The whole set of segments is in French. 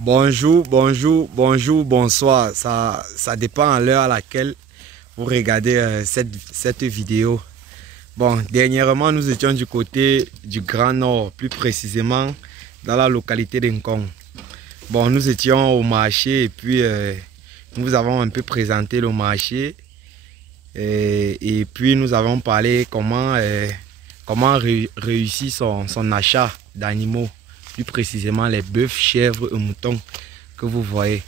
Bonjour, bonjour, bonjour, bonsoir. Ça dépend à l'heure à laquelle vous regardez cette vidéo. Bon, dernièrement, nous étions du côté du Grand Nord, plus précisément dans la localité d'Nkong. Bon, nous étions au marché et puis nous avons un peu présenté le marché et puis nous avons parlé comment réussir son achat d'animaux, plus précisément les bœufs, chèvres et moutons que vous voyez.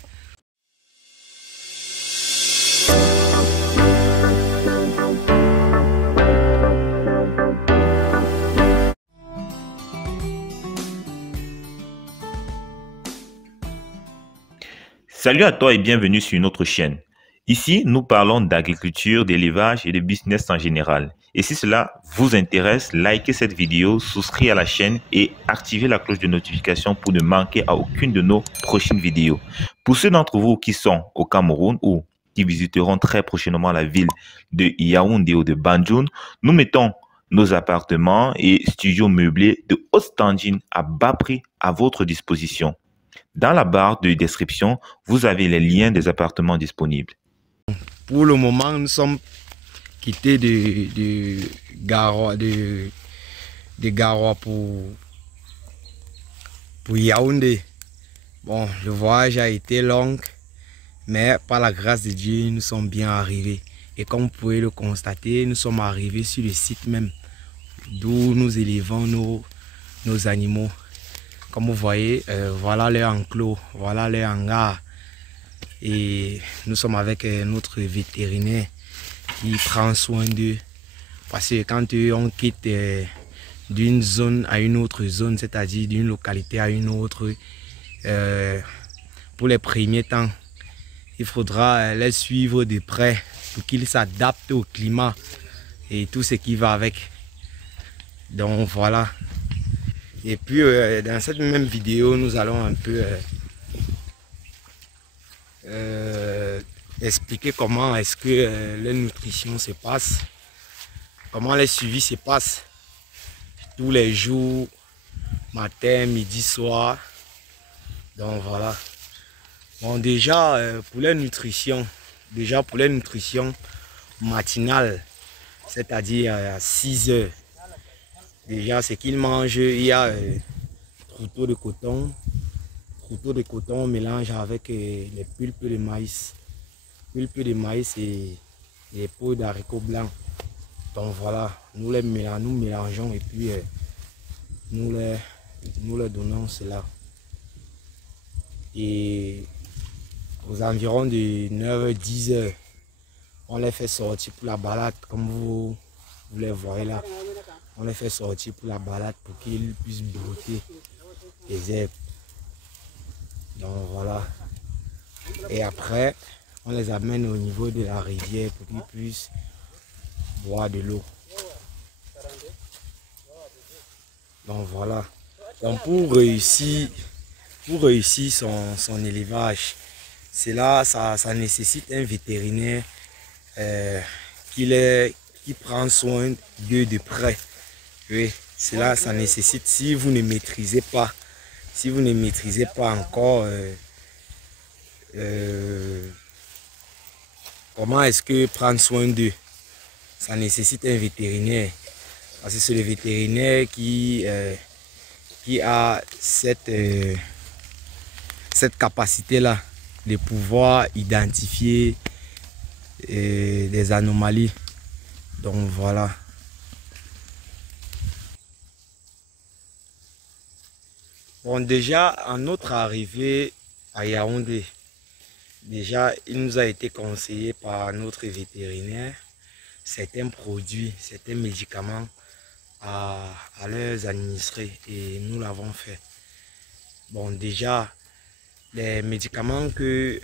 Salut à toi et bienvenue sur notre chaîne. Ici, nous parlons d'agriculture, d'élevage et de business en général. Et si cela vous intéresse, likez cette vidéo, souscrivez à la chaîne et activez la cloche de notification pour ne manquer à aucune de nos prochaines vidéos. Pour ceux d'entre vous qui sont au Cameroun ou qui visiteront très prochainement la ville de Yaoundé ou de Banjul, nous mettons nos appartements et studios meublés de haute standing à bas prix à votre disposition. Dans la barre de description, vous avez les liens des appartements disponibles. Pour le moment, nous sommes quittés de Garoua pour Yaoundé. Bon, le voyage a été long, mais par la grâce de Dieu, nous sommes bien arrivés. Et comme vous pouvez le constater, nous sommes arrivés sur le site même d'où nous élevons nos animaux. Comme vous voyez, voilà leur enclos, voilà leur hangar. Et nous sommes avec notre vétérinaire qui prend soin d'eux. Parce que quand on quitte d'une zone à une autre zone, c'est-à-dire d'une localité à une autre, pour les premiers temps, il faudra les suivre de près pour qu'ils s'adaptent au climat et tout ce qui va avec. Donc voilà. Et puis dans cette même vidéo, nous allons un peu expliquer comment est-ce que les nutritions se passent, comment les suivis se passent tous les jours, matin, midi, soir. Donc voilà. Bon, déjà pour les nutritions, matinales, c'est-à-dire à 6 heures, déjà ce qu'ils mangent, il y a troupeau de coton. Troupeau de coton, on mélange avec les pulpes de maïs. Pulpes de maïs et les peaux d'haricots blancs. Donc voilà, nous mélangeons et puis nous leur donnons cela. Et aux environs de 9-10 heures, on les fait sortir pour la balade, comme vous les voyez là. On les fait sortir pour la balade pour qu'ils puissent brouter les herbes. Donc voilà. Et après, on les amène au niveau de la rivière pour qu'ils puissent boire de l'eau. Donc voilà. Donc pour réussir son élevage, ça nécessite un vétérinaire qui prend soin d'eux de près. Oui, ça nécessite, si vous ne maîtrisez pas encore comment est-ce que prendre soin d'eux, ça nécessite un vétérinaire. Parce que c'est le vétérinaire qui a cette capacité-là de pouvoir identifier des anomalies. Donc voilà. Bon, déjà, à notre arrivée à Yaoundé, déjà, il nous a été conseillé par notre vétérinaire certains produits, certains médicaments à leur administrer et nous l'avons fait. Bon, déjà, les médicaments que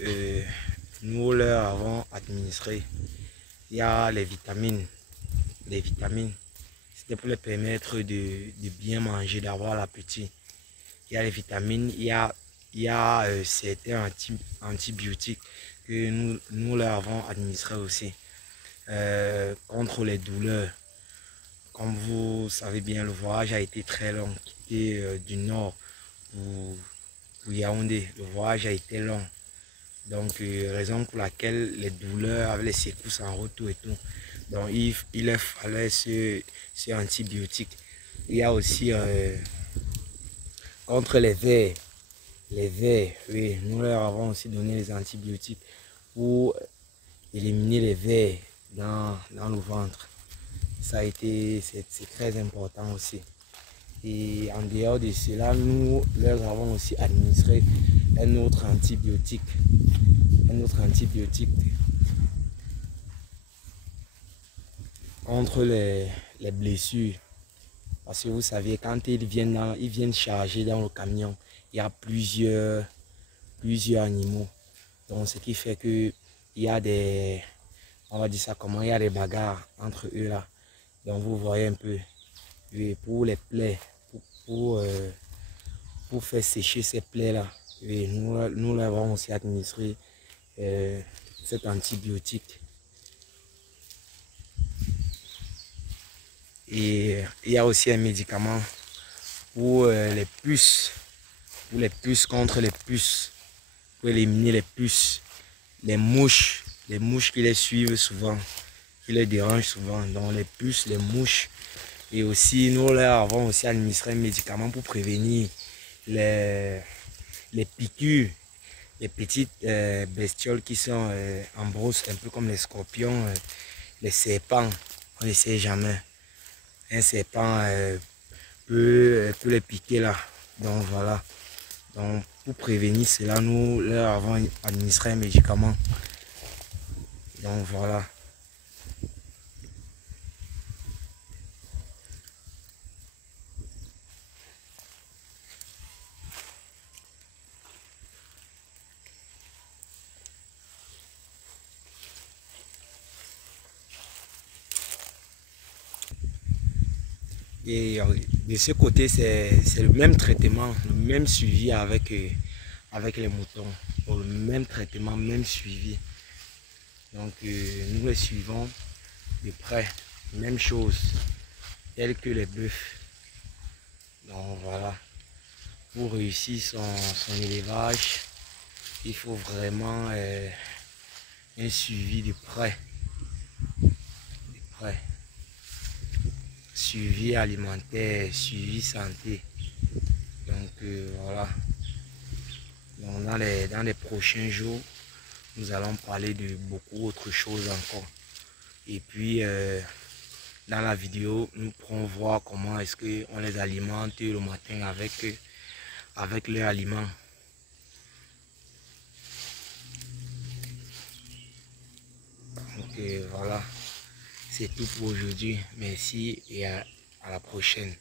nous leur avons administrés, il y a les vitamines. Les vitamines, c'était pour les permettre de bien manger, d'avoir l'appétit. Il y a les vitamines, il y a certains antibiotiques que nous leur avons administrés aussi contre les douleurs. Comme vous savez bien, le voyage a été très long, quitté du nord pour pour Yaoundé. Le voyage a été long. Donc, raison pour laquelle les douleurs avec les secousses en retour et tout. Donc, il leur fallait ce antibiotique. Il y a aussi contre les vers. Les vers, oui, nous leur avons aussi donné les antibiotiques pour éliminer les vers dans le ventre. Ça a été, c'est très important aussi. Et en dehors de cela, nous leur avons aussi administré un autre antibiotique. Contre les blessures. Parce que vous savez, quand ils viennent charger dans le camion, il y a plusieurs animaux. Donc, ce qui fait que il y a des, on va dire ça comment, il y a des bagarres entre eux là. Donc, vous voyez un peu. Et pour les plaies, pour faire sécher ces plaies là, et nous l'avons aussi administré cet antibiotique. Et il y a aussi un médicament pour les puces, contre les puces, pour éliminer les puces, les mouches qui les suivent souvent, qui les dérangent souvent, donc les puces, les mouches. Et aussi nous leur avons aussi administré un médicament pour prévenir les piqûres, les petites bestioles qui sont en brousse, un peu comme les scorpions, les serpents, on ne sait jamais. Un serpent peut les piquer là. Donc voilà. Donc pour prévenir cela, nous leur avons administré un médicament. Donc voilà. Et de ce côté, c'est le même traitement, le même suivi avec les moutons. Le même traitement, même suivi. Donc nous les suivons de près. Même chose, tel que les bœufs. Donc voilà. Pour réussir son élevage, il faut vraiment un suivi de près. Suivi alimentaire, suivi santé. Donc voilà. Donc, dans les prochains jours, nous allons parler de beaucoup autre chose encore. Et puis dans la vidéo, nous pourrons voir comment est-ce qu'on les alimente le matin avec leurs aliments. Donc voilà. C'est tout pour aujourd'hui. Merci et à la prochaine.